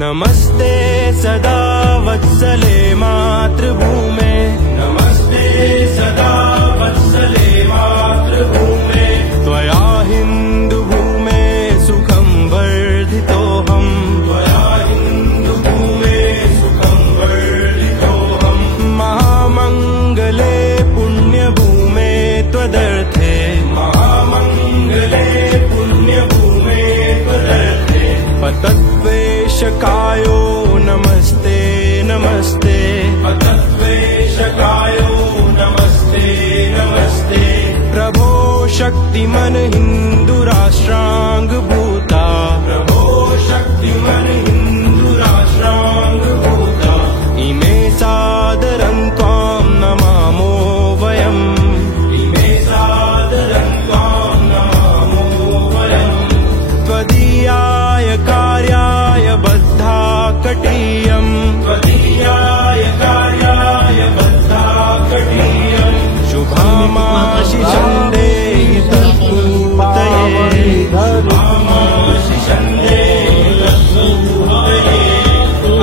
नमस्ते सदा वत्सले मातृभूमे, नमस्ते सदा वत्सले मातृभूमे। त्वया हिन्दुभूमे सुखं वर्धितोऽहम्, त्वया हिन्दुभूमे सुखं वर्धितोऽहम्। महामङ्गले पुण्यभूमे त्वदर्थे, महामङ्गले पुण्यभूमे त्वदर्थे। पतद्वेषकायो नमस्ते नमस्ते, पतद्वेषकायो नमस्ते नमस्ते। प्रभो शक्तिमन हिन्दुराष्ट्राङ्गभूता, प्रभो शक्तिमन हिन्दुराष्ट्राङ्गभूता। इमे सादरं त्वां नमामो वयम्, इमे सादरं त्वां नमामो वयम्। त्वदीयाय कार्याय बद्धा कटीयम्, त्वदीयाय कार्याय बद्धा कटीयम्। शुभामाशिषं देहि तत्पूर्तये, शुभामाशिषं देहि तत्पूर्तये।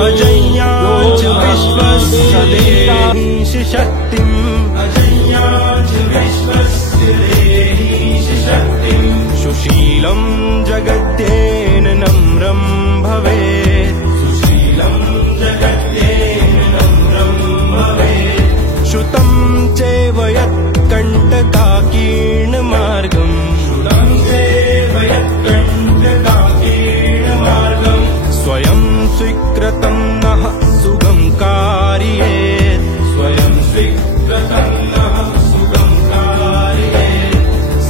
अजय्याच विश्वस्य देहि शक्तिम्, अजय्याच विश्वस्य देहि शक्तिम्। सुशीलं जगत्येन नम्रं भवेत्, सुशीलं जगत्येन नम्रं भवेत्। श्रुतं चैव यत्कण्टकाकीर्णमार्गम्, श्रुतं चैव यत्कण्टकाकीर्णमार्गम्। स्वयं स्वीकृतं नः सुगं कारयेत्, स्वयं स्वीकृतं नः सुगं कारयेत्।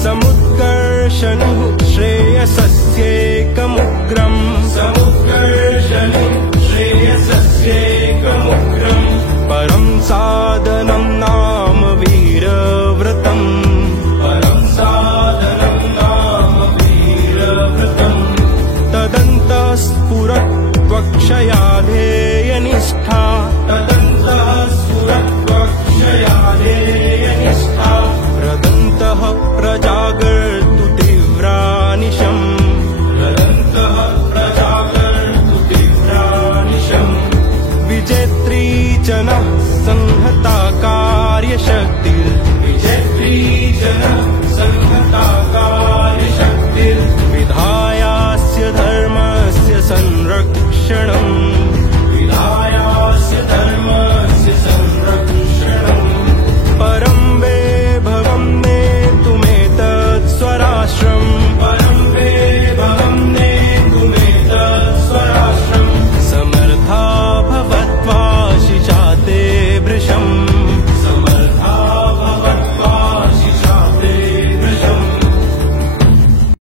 समुत्कर्षणुः श्रेयसस्येकमुग्रम्, समुत्कर्षणुः श्रेयसस्येकमुग्रम्। परं साधनं नाम वीरव्रतम्, परं साधनं नाम वीरव्रतम्। तदन्तः स्फुरत्वक्षया ध्येयनिष्ठा, तदन्तः स्फुरत्वक्षया ध्येयनिष्ठा। रदन्तः प्रजागर्तु तीव्रानिशम्, रदन्तः प्रजागर्तु तीव्रानिशम्। विजेत्री च नः संहता कार्यशक्तिर्, विजेत्री च नः संहता